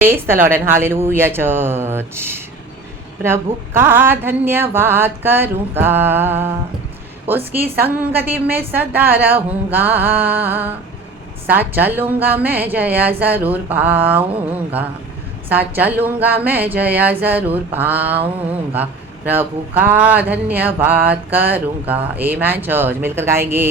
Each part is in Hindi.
Praise the lord and hallelujah church. प्रभु का धन्यवाद करूँगा, उसकी संगति में सदा रहूँगा, साथ चलूँगा मैं जया ज़रूर पाऊँगा, साथ चलूँगा मैं जया ज़रूर पाऊँगा, प्रभु का धन्यवाद करूँगा। आमेन चर्च, मिलकर गाएंगे।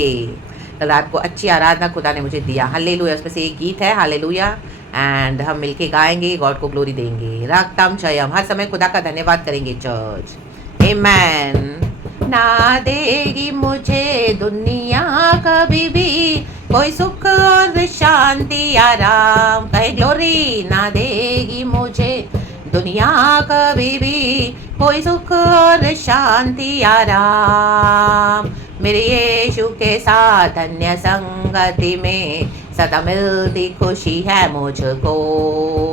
कल रात को अच्छी आराधना खुदा ने मुझे दिया, हालेलुया। उसमें से एक गीत है हालेलुया, एंड हम मिलके गाएंगे, गॉड को ग्लोरी देंगे। रागताम चयम, हर समय खुदा का धन्यवाद करेंगे चर्च। आमेन। ना देगी मुझे दुनिया कभी भी कोई सुख और शांति आराम, कहे ग्लोरी। ना देगी मुझे दुनिया कभी भी कोई सुख और शांति आराम, मेरे यीशु के साथ धन्य संगति में सदा मिलती खुशी है मुझको।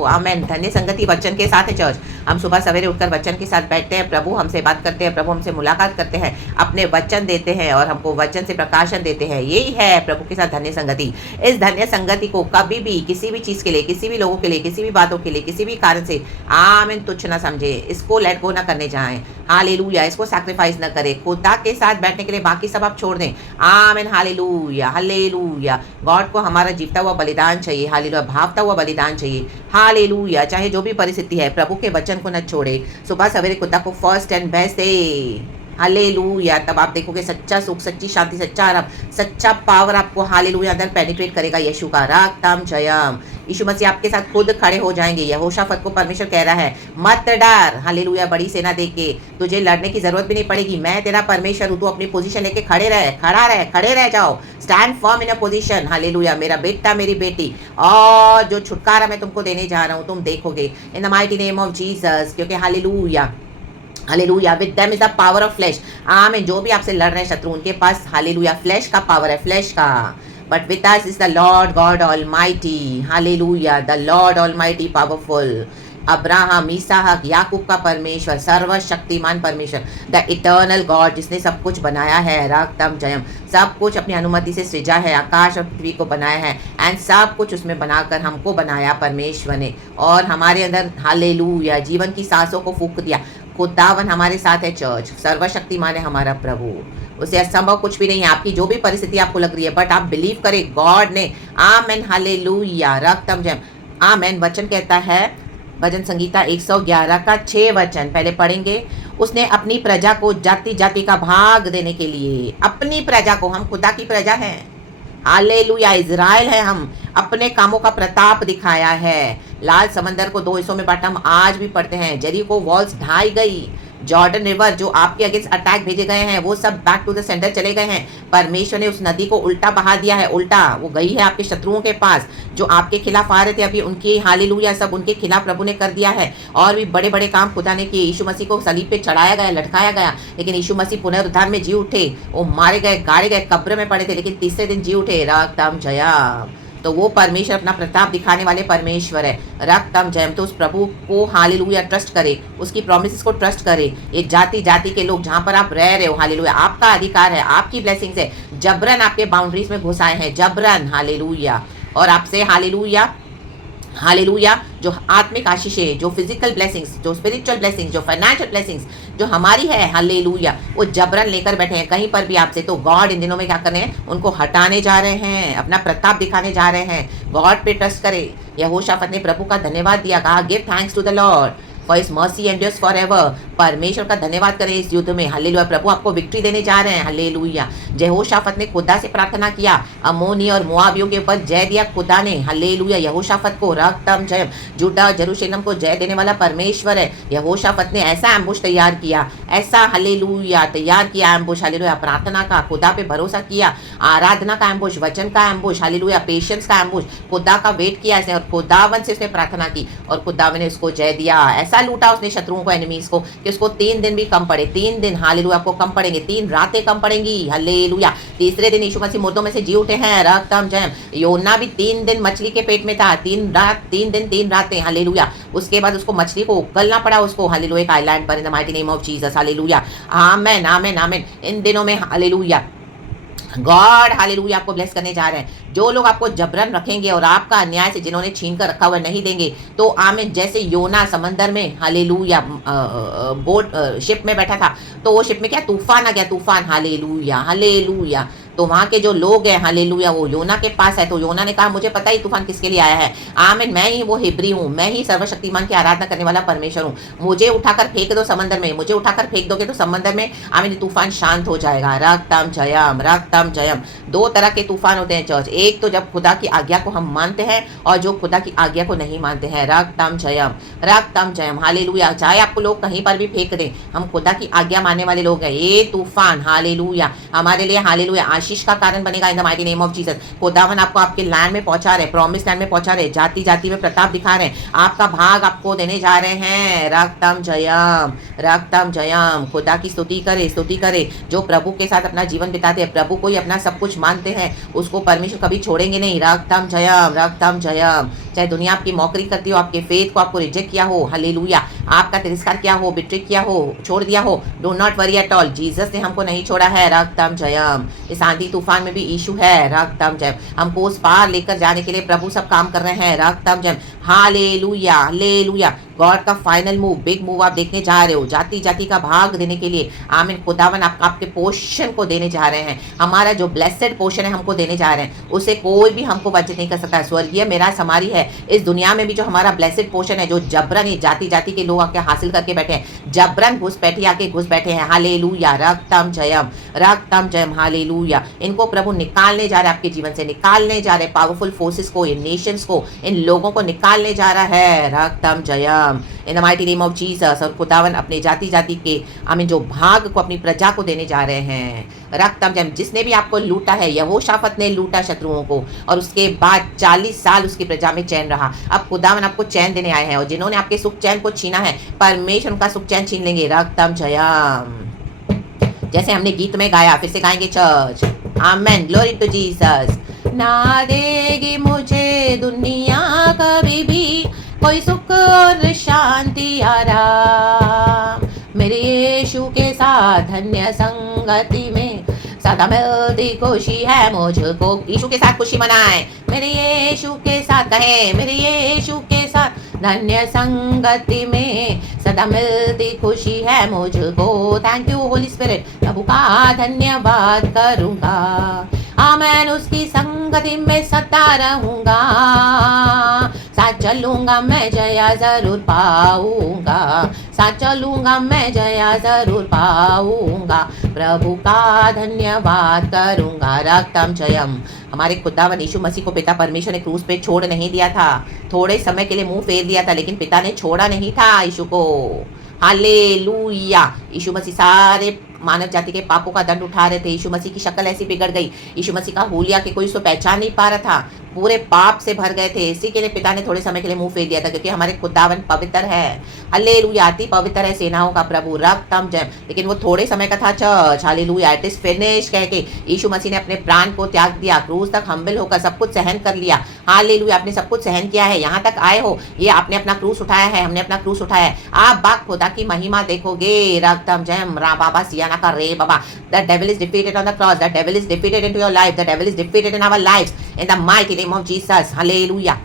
आमेन। धन्य संगति वचन के साथ है चर्च। हम सुबह सवेरे उठकर वचन के साथ बैठते हैं, प्रभु हमसे बात करते हैं, प्रभु हमसे मुलाकात करते हैं, अपने वचन देते हैं और हमको वचन से प्रकाशन देते हैं। यही है प्रभु के साथ धन्य संगति। इस धन्य संगति को कभी भी किसी भी चीज़ के लिए, किसी भी लोगों के लिए, किसी भी बातों के लिए, किसी भी कारण से आमेन तुच्छ ना समझे, इसको लेट गो ना करने जाएं। हालेलुया। इसको सैक्रिफाइस ना करें। खुदा के साथ बैठने के लिए बाकी सब आप छोड़ दें। आमेन। Hallelujah hallelujah. गॉड को हमारा जीवता हुआ बलिदान चाहिए, हालेलुया, भावता हुआ बलिदान चाहिए, हालेलुया। चाहे जो भी परिस्थिति है, प्रभु के वचन को न छोड़े। सुबह सवेरे खुदा को first and best they, hallelujah. तब आप देखोगे सच्चा सुख, सच्ची शांति, सच्चा आराम, सच्चा पावर आपको हालेलुया अंदर पेनिट्रेट करेगा। यीशु का रागताम जयम। यीशु मसीह आपके साथ खुद खड़े हो जाएंगे। यहोशाफत को परमेश्वर कह रहा है, मत डर, हालेलुया, बड़ी सेना देख के तुझे लड़ने की जरूरत भी नहीं पड़ेगी। मैं तेरा परमेश्वर हूँ, तू अपनी पोजीशन लेके खड़े रहे, खड़े रह जाओ। Stand firm in a position, hallelujah. मेरा बेटा, मेरी बेटी, और जो छुटकारा मैं तुमको देने जा रहा हूँ तुम देखोगे in the mighty name of Jesus. क्योंकि hallelujah hallelujah, with them is the power of flesh. Amen. जो भी आपसे लड़ रहे हैं शत्रु, उनके पास हालेलुया फ्लैश का पावर है, फ्लैश का। But with us is the lord God almighty, hallelujah, the lord almighty powerful. Abraham, इसहाक, याकूब का परमेश्वर, सर्वशक्तिमान परमेश्वर, द इटर्नल गॉड, जिसने सब कुछ बनाया है, रागतम जयम, सब कुछ अपनी अनुमति से सृजा है, आकाश और पृथ्वी को बनाया है, एंड सब कुछ उसमें बनाकर हमको बनाया परमेश्वर ने, और हमारे अंदर हालेलुया जीवन की सांसों को फूंक दिया। खुदावन हमारे साथ है चर्च। सर्वशक्तिमान है हमारा प्रभु, उसे असंभव कुछ भी नहीं है। आपकी जो भी परिस्थिति आपको लग रही है, बट आप बिलीव करें गॉड ने। आमेन हालेलुया, रक्तम जय। आमेन। वचन कहता है, भजन संगीता 111 का 6 वचन पहले पढ़ेंगे। उसने अपनी प्रजा को जाति जाति का भाग देने के लिए, अपनी प्रजा को, हम खुदा की प्रजा हैं, हालेलुया, इज़राइल है हम, अपने कामों का प्रताप दिखाया है। लाल समंदर को 2 हिस्सों में बांटा, हम आज भी पढ़ते हैं। जेरिको वॉल्स ढाई गई। जॉर्डन रिवर जो आपके अगेंस्ट अटैक भेजे गए हैं, वो सब बैक टू द सेंटर चले गए हैं। परमेश्वर ने उस नदी को उल्टा बहा दिया है, उल्टा वो गई है आपके शत्रुओं के पास, जो आपके खिलाफ आ रहे थे। अभी उनके हालेलुया सब उनके खिलाफ प्रभु ने कर दिया है। और भी बड़े बड़े काम खुदा ने किए। यीशु मसीह को सलीब पे चढ़ाया गया, लटकाया गया, लेकिन यीशु मसीह पुनरुद्धार में जी उठे। वो मारे गए, गाड़े गए, कब्र में पड़े थे, लेकिन तीसरे दिन जी उठे। रागताम जया। तो वो परमेश्वर अपना प्रताप दिखाने वाले परमेश्वर है। रक्तम जयम। तो उस प्रभु को हालेलुया ट्रस्ट करे, उसकी प्रॉमिसेस को ट्रस्ट करे। ये जाति जाति के लोग जहाँ पर आप रह रहे हो, हालेलुया, आपका अधिकार है, आपकी ब्लेसिंग्स है। जबरन आपके बाउंड्रीज में घुस आए हैं, जबरन, हालेलुया। और आपसे हालेलुया हालेलुया जो आत्मिक आशीषें, जो फिजिकल ब्लेसिंग्स, जो स्पिरिचुअल ब्लेसिंग्स, जो फाइनेंशियल ब्लेसिंग्स जो हमारी है, हालेलुया, वो जबरन लेकर बैठे हैं कहीं पर भी आपसे। तो गॉड इन दिनों में क्या कर रहे हैं, उनको हटाने जा रहे हैं, अपना प्रताप दिखाने जा रहे हैं। गॉड पे ट्रस्ट करें। यहोशाफत ने प्रभु का धन्यवाद दिया, कहा give thanks to the Lord for his mercy endures forever. परमेश्वर का धन्यवाद करें इस युद्ध में, हालेलुया। प्रभु आपको विक्ट्री देने जा रहे हैं, हालेलुया। यहोशाफत ने खुदा से प्रार्थना किया, अमोनी और मोआबियों के ऊपर जय दिया खुदा ने, हालेलुया। यहोशाफत को रक्तम जय, जुड़ा जेरूशलेम को जय देने वाला परमेश्वर है। यहोशाफत ने ऐसा एम्बुश तैयार किया, ऐसा हालेलुया तैयार किया एम्बुश, हालेलुया, प्रार्थना का, खुदा पे भरोसा किया, आराधना का एम्बुश, वचन का एम्बुश, हालेलुया, पेशेंस का एम्बुश, खुदा का वेट किया ऐसे, और खुदावन से उसने प्रार्थना की और खुदावन ने उसको जय दिया। ऐसा लूटा उसने शत्रुओं को, एनिमीज को, कि उसको 3 दिन भी कम पड़े। 3 दिन हालेलुया आपको कम पड़ेंगे, 3 रातें कम पड़ेंगी, हालेलुया। तीसरे दिन यीशु मसीह मुर्दों में से जी उठे हैं, रक्तम जयम। योना भी 3 दिन मछली के पेट में था, 3 दिन 3 रातें, हालेलुया। उसके बाद उसको मछली को उगलना पड़ा उसको, हालेलुया, एक आइलैंड पर, in the mighty name of Jesus, hallelujah. Amen amen amen. इन दिनों में हालेलुया गॉड हालेलुया आपको ब्लेस करने जा रहे हैं। जो लोग आपको जबरन रखेंगे और आपका अन्याय से जिन्होंने छीन कर रखा हुआ नहीं देंगे, तो आमीन। जैसे योना समंदर में हालेलुया बोट शिप में बैठा था, तो वो शिप में क्या तूफान आ गया, तूफान। Hallelujah hallelujah. तो वहाँ के जो लोग हैं हालेलुया वो योना के पास है, तो योना ने कहा मुझे पता ही तूफान किसके लिए आया है। आमीन। मैं ही वो हिब्री हूँ, मैं ही सर्वशक्तिमान की आराधना करने वाला परमेश्वर हूँ। मुझे उठाकर फेंक दो समंदर में, मुझे उठाकर फेंक दोगे तो समंदर में आमीन तूफान शांत हो जाएगा। रक्तम जयम रक्तम जयम। दो तरह के तूफान होते हैं चर्च, एक तो जब खुदा की आज्ञा को हम मानते हैं और जो खुदा की आज्ञा को नहीं मानते हैं। रक्तम जयम रक्तम जयम हालेलुया। चाहे आपको लोग कहीं पर भी फेंक दें, हम खुदा की आज्ञा मानने वाले लोग हैं। ये तूफान हालेलुया हमारे लिए हालेलुया आशीष का कारण बनेगा इन the mighty name of Jesus. खुदावन आपको आपके लैंड में पहुंचा रहे, प्रॉमिस लैंड में पहुंचा रहे, जाति जाति में प्रताप दिखा रहे हैं, आपका भाग आपको देने जा रहे हैं। रक्तम जयम रक्तम जयम। खुदा की स्तुति करे, स्तुति करे। जो प्रभु के साथ अपना जीवन बिताते हैं, प्रभु को ही अपना सब कुछ मानते हैं, उसको परमेश्वर कभी छोड़ेंगे नहीं। रक्तम जयम रक्तम जयम। चाहे दुनिया आपकी मौकरी करती हो, आपके फेथ को आपको रिजेक्ट किया हो, हालेलुया आपका तिरस्कार किया हो, बिट्रे किया हो, छोड़ दिया हो, do not worry at all. Jesus ने हमको नहीं छोड़ा है। रक्तम जयम। इस आंधी तूफान में भी यीशु है। रक्तम जयम। हमको उस पार लेकर जाने के लिए प्रभु सब काम कर रहे हैं। रक्तम जयम हालेलुया हालेलुया। गॉड का फाइनल मूव, बिग मूव आप देखने जा रहे हो, जाति जाति का भाग देने के लिए। आमीन। खुदावन आपके पोर्शन को देने जा रहे हैं। हमारा जो ब्लेसेड पोर्शन है हमको देने जा रहे हैं, उसे कोई भी हमको वंचित नहीं कर सकता। स्वर्गीय मेरा समारी है। इस दुनिया में भी जो हमारा ब्लेसेड पोर्शन है, जो जबरन ही जाति जाति के लोग आके हासिल करके बैठे हैं, जबरन घुसपैठी आके घुस बैठे हैं। हालेलुया रक्तम जयम हालेलुया। इनको प्रभु निकालने जा रहे हैं, आपके जीवन से निकालने जा रहे हैं। पावरफुल फोर्सेस को, इन नेशंस को, इन लोगों को निकालने जा रहा है। रक्तम जयम in the mighty name of Jesus. और खुदावन अपने जाति जाति के आमीन जो भाग को अपनी प्रजा को देने जा रहे हैं। रक्तम जयम। जिसने भी आपको लूटा है, यहोशाफत ने लूटा शत्रुओं को, और उसके बाद 40 साल उसकी प्रजा में चैन रहा। अब खुदावन आपको चैन देने आए हैं, और जिन्होंने आपके सुख चैन को छीना है, परमेश्वर उनका सुख चैन छीन लेंगे। रक्तम जयम। जैसे हमने गीत में गाया, फिर से गाएंगे church. Amen. Glory to Jesus. ना देगी मुझे दुनिया कभी भी कोई सुख और शांति आराम, मेरे यीशु के साथ धन्य संगति में सदा मिलती खुशी है मुझको। यीशु के साथ खुशी मनाएं, मेरे यीशु के साथ कहें, मेरे यीशु के साथ धन्य संगति में सदा मिलती खुशी है मुझको। Thank you Holi spirit. प्रभु का धन्यवाद करूंगा, आमेन। उसकी संगति में सदा रहूंगा, साथ चलूंगा मैं जया जरूर पाऊंगा, साथ चलूंगा मैं जया जरूर पाऊंगा। प्रभु का धन्यवाद करूंगा। रक्तम जयम। हमारे खुदावन यीशु मसीह को पिता परमेश्वर ने क्रूस पे छोड़ नहीं दिया था। थोड़े समय के लिए मुंह फेर दिया था, लेकिन पिता ने छोड़ा नहीं था यीशु को। हालेलुया। यीशु मसीह सारे मानव जाति के पापों का दंड उठा रहे थे। यीशु मसीह की शक्ल ऐसी बिगड़ गई, यीशु मसीह का हुलिया कि कोई उसको पहचान नहीं पा रहा था, पूरे पाप से भर गए थे। इसी के लिए पिता ने थोड़े समय के लिए मुंह फेर दिया था, क्योंकि हमारे खुदावन पवित्र है। हालेलुया। अति पवित्र है सेनाओं का प्रभु। रक्तम जयम। लेकिन वो थोड़े समय का था church. Hallelujah. It is finish कह के यीशु मसीह ने अपने प्राण को त्याग दिया, क्रूस तक हम्बल होकर सब कुछ सहन कर लिया। हालेलुया। आपने सब कुछ सहन किया है, यहाँ तक आए हो, ये आपने अपना क्रूस उठाया है, हमने अपना क्रूस उठाया है। आप बाप खुदा की महिमा देखोगे। रक्तम जयम रा बाबा सियाना का रे बाबा। The devil is defeated on the cross. The devil is defeated into your life. The devil is defeated in our lives. In the mighty name of Jesus. Hallelujah.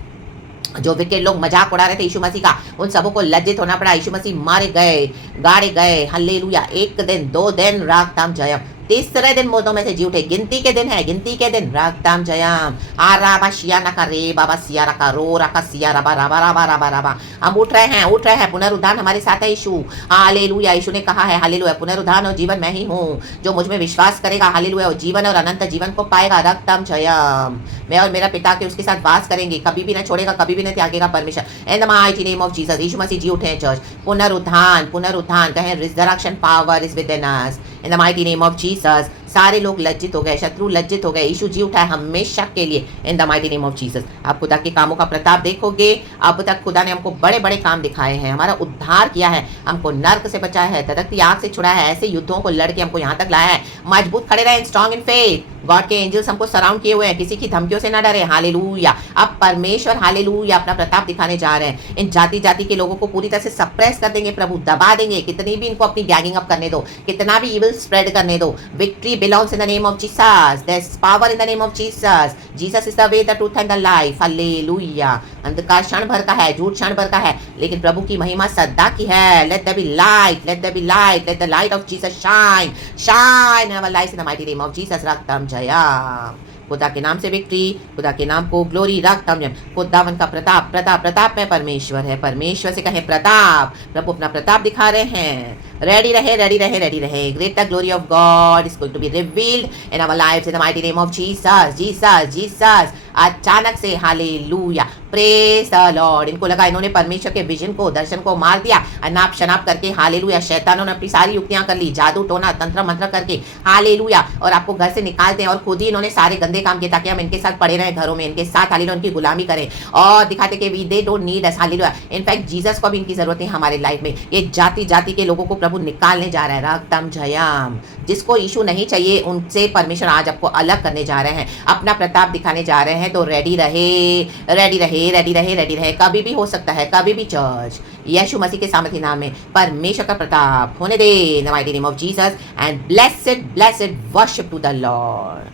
जो विकेट लोग मजाक उड़ा रहे थे यीशु मसीह का, उन सबों को लज्जित होना पड़ा। यीशु मसीह मारे गए, गाड़े गए। हल्लेलुया। 1 दिन 2 दिन रक्तम जयम। तीसरे दिन मुर्दों में से जी उठे। गिनती के दिन है, गिनती के दिन। रक्तम जयम। आराबा शियाना का रे बाबा सियारा का रो रखा सिया रबा रबा रबा रबा रबा। हम उठ रहे हैं, उठ रहे हैं। पुनरुद्धान हमारे साथ है यीशु। हालेलुया। यीशु ने कहा है हालेलुया, पुनरुद्धान और जीवन मैं ही हूँ। जो मुझ में विश्वास करेगा हालेलुया वो जीवन और अनंत जीवन को पाएगा। रक्तम जयम। मैं और मेरा पिता के उसके साथ वास करेंगे, कभी भी न छोड़ेगा, कभी भी न त्यागेगा परमेश्वर। In the mighty name of Jesus. यीशु मसीह जी उठे हैं चर्च। पुनरुत्थान, पुनरुत्थान कहें। Resurrection power is within us. In the mighty name of Jesus. सारे लोग लज्जित हो गए, शत्रु लज्जित हो गए। यीशु जी उठा है हमेशा के लिए। इन the mighty name of Jesus. आप खुदा के कामों का प्रताप देखोगे। अब तक खुदा ने हमको बड़े बड़े काम दिखाए हैं, हमारा उद्धार किया है, हमको नर्क से बचाया है, धधकती आग से छुड़ाया है, ऐसे युद्धों को लड़के हमको यहाँ तक लाया है। मजबूत खड़े रहे, स्ट्रॉन्ग इन फेथ। गॉड के एंजल्स हमको सराउंड किए हुए हैं, किसी की धमकियों से ना डरे। हालेलुया। अब परमेश्वर हालेलुया अपना प्रताप दिखाने जा रहे हैं। इन जाति जाति के लोगों को पूरी तरह से सप्रेस कर देंगे प्रभु, दबा देंगे। कितनी भी इनको अपनी गैंगिंग अप करने दो, कितना भी इविल स्प्रेड करने दो, victory belongs in the name of Jesus. There's power in the name of Jesus. Jesus is the way, the truth and the life. Hallelujah. अंधकार क्षण भर का है, झूठ क्षण भर का है, लेकिन प्रभु की महिमा सदा की है. Let there be light, let there be light, let the light of Jesus shine, shine in our lives in the mighty name of Jesus. रक्तम Jayam. खुदा के नाम से विक्ट्री, खुदा के नाम को ग्लोरी. रक्तम जयम. खुदावन का प्रताप, प्रताप, प्रताप में परमेश्वर है. परमेश्वर से कहे प्रताप. प्रभु अपना प्रताप दिखा रहे हैं. रेडी रहे, रेडी रहे, रेडी रहे. Greater glory of God is going to be revealed in our lives in the mighty name of Jesus. Jesus, Jesus. अचानक से हालेलुया, प्रेज द लॉर्ड. इनको लगा इन्होंने परमेश्वर के विजन को, दर्शन को मार दिया. अनाप शनाप करके हालेलुया, शैतानों ने अपनी सारी युक्तियां कर ली, जादू टोना तंत्र मंत्र करके हालेलुया, और आपको घर से निकालते हैं. और खुद ही इन्होंने सारे गंदे काम किए ताकि हम इनके साथ पड़े रहें, घरों में इनके साथ हालेलुया उनकी गुलामी करें और दिखाते कि we they don't need us. Hallelujah. In fact Jesus को भी इनकी जरूरत है हमारे लाइफ में. ये जाति जाति के लोगों को प्रभु निकालने जा रहा है. रक्तम जयम. जिसको यीशु नहीं चाहिए उनसे परमेश्वर आज आपको अलग करने जा रहे हैं, अपना प्रताप दिखाने जा रहे हैं. तो रेडी रहे, रेडी रहे, रेडी रहे, रेडी रहे. कभी भी हो सकता है, कभी भी चर्च यीशु मसीह के सामर्थ्य नाम में परमेश्वर का प्रताप होने दे in the mighty name of Jesus. And blessed blessed worship to the lord.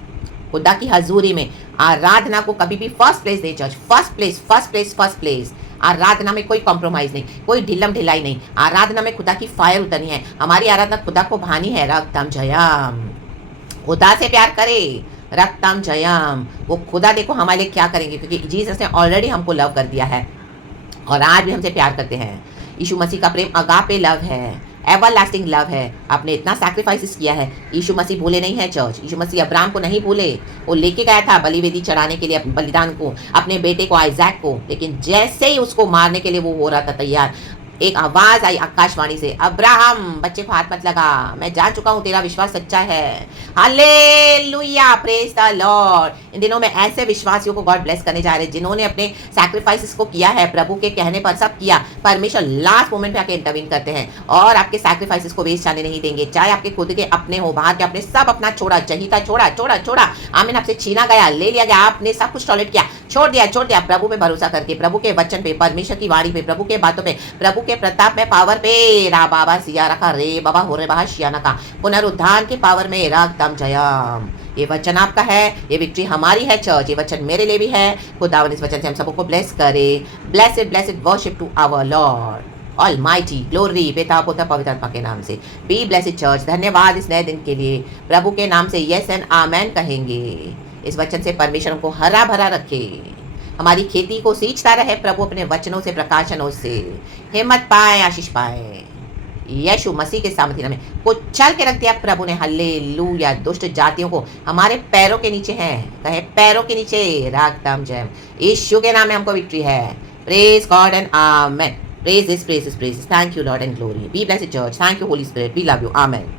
खुदा की हजूरी में आराधना को कभी भी फर्स्ट प्लेस दे church. First place, first place, first place. आराधना में कोई कॉम्प्रोमाइज नहीं, कोई ढिल्लम ढिलाई नहीं. आराधना में खुदा की फायर उतरनी है. हमारी आराधना खुदा को भानी है. रक्तम जयम. खुदा से प्यार करे. रक्तम जयम. वो खुदा देखो हमारे लिए क्या करेंगे, क्योंकि जीसस ने ऑलरेडी हमको लव कर दिया है और आज भी हमसे प्यार करते हैं. यीशु मसीह का प्रेम अगापे लव है, एवरलास्टिंग लव है. आपने इतना सैक्रिफाइसेस किया है. यीशु मसीह भूले नहीं है चर्च. यीशु मसीह अब्राहम को नहीं भूले. वो लेके गया था बलिवेदी चढ़ाने के लिए बलिदान को, अपने बेटे को आइजैक को, लेकिन जैसे ही उसको मारने के लिए वो हो रहा था तैयार, एक आवाज आई आकाशवाणी से, अब्राहम बच्चे को हाथ मत लगा, मैं जान चुका हूं तेरा विश्वास सच्चा है. Hallelujah, praise the lord. इन दिनों में ऐसे विश्वासियों को गॉड ब्लेस करने जा रहे हैं जिन्होंने अपने सैक्रिफाइसेस को किया है, प्रभु के कहने पर सब किया. परमेश्वर लास्ट मोमेंट पे आके इंटरवीन करते हैं और आपके सैक्रिफाइसेस को वेस्ट जाने नहीं देंगे. चाहे आपके खुद के अपने हो, बाहर के अपने, सब अपना छोड़ा, चहीता छोड़ा, छोड़ा छोड़ा. आमीन. आपसे छीना गया, ले लिया गया, आपने सब कुछ टॉलरेट किया, छोड़ दिया, छोड़ दिया. प्रभु पे भरोसा करके, प्रभु के वचन पे, परमेश्वर की वाणी पे, प्रभु के बातों पे, प्रभु के प्रताप में, पावर पे. रा बाबा सिया रखा रे बाबा हो रे बाबा शियाना का पुनरुद्धार के पावर में. रक्तम जयम. ये वचन आपका है, ये विक्ट्री हमारी है चर्च. ये वचन मेरे लिए भी है. खुदावन इस वचन से हम सबको ब्लेस करे. Blessed blessed worship to our Lord almighty. Glory पिता पुत्र पवित्र आत्मा के नाम से. Be blessed church. धन्यवाद इस नए दिन के लिए. प्रभु के नाम से यस एंड आमेन कहेंगे. इस वचन से परमेश्वर को हरा भरा रखे, हमारी खेती को सींचता रहे प्रभु अपने वचनों से, प्रकाशनों से. हिम्मत पाए, आशीष पाए. यीशु मसीह के सामर्थ्य में कुचल के रख दिया प्रभु ने. हालेलुया. दुष्ट जातियों को हमारे पैरों के नीचे हैं. कहे पैरों के नीचे. रागताम जय. यीशु के नाम में हमको विक्ट्री है. Praise God and amen. Praise this, praise this, praise. Thank you Lord and glory. Be blessed church. Thank you Holi Spirit. We love you. Amen.